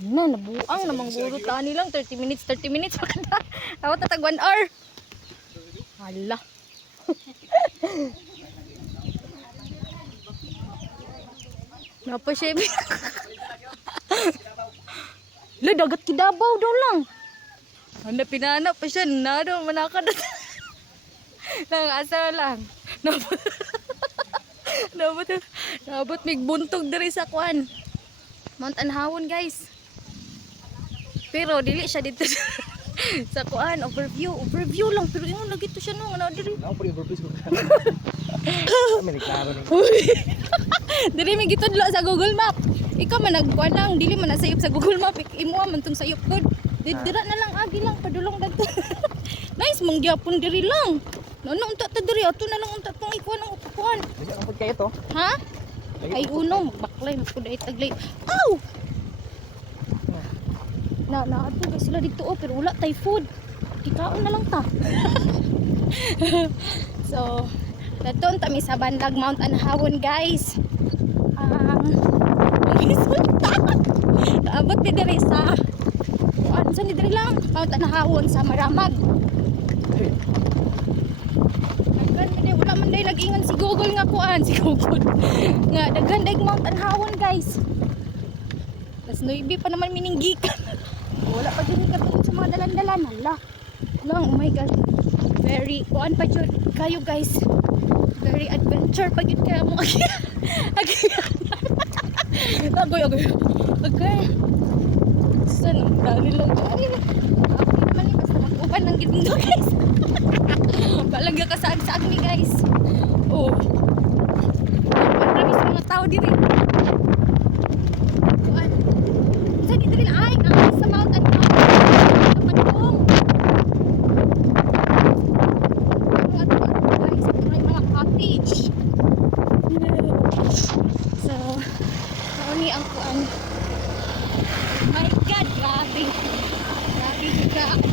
Na, nabuang namang guro taan nilang 30 minutes, 30 minutes pa kada. Ako tatag 1 hour. Hala. Napa siya. La, dagat kidabaw daw lang. Ano, pinanap pa siya. Nado, manakad. Nang asa lang. Nabot. Nabot. Nabot mig buntog diri sa kwan. Mount Anhawon, guys. Pero dili siya dito sa kuan overview. Overview lang pero ingon lagi to siya no ano diri pa rin purpose ko. Nagklaro ni. diri mi gitudlo sa Google Map. Ikaw man nagkuan lang dili man nasayop sa Google Map. Imo man tong sayop pod Di- dira na lang agi lang padulong dagto. Nice mong gyapon diri lang. No no unta ta diri ato na lang unta tong ikuan ang upuan. Bisa ang kayo to. ha? Ay uno magbaklay magpud ay taglay. Aw na na ato sila dito oh pero wala tay food. Ikaon na lang ta. So daton tami sa bandag Mount Anhawon guys. Um gisulta kaabot ni diri sa kuan sa ni diri lang? Mount Anhawon sa Maramag. Daghan man wala man day nag-ingon si Google nga kuan si Google. Nga daghan Mount Anhawon guys. Tas noibi pa naman mininggikan wala pa din katungod sa mga dalan-dalan. Hala. Lang oh my god. Very kuan pa jud kayo guys. Very adventure pa jud kaya mo. Agi agi agoy agoy. Agoy. Saan ang dali lang ay okay naman ni basta mag-uban ng gindo guys. Balagya ka sa sa agni guys. Oh. Marami sa mga tao dito. Kuan. Sa dito rin? Ay ang beach. So, mauni ang kuan. My God, grabe. Grabe ka.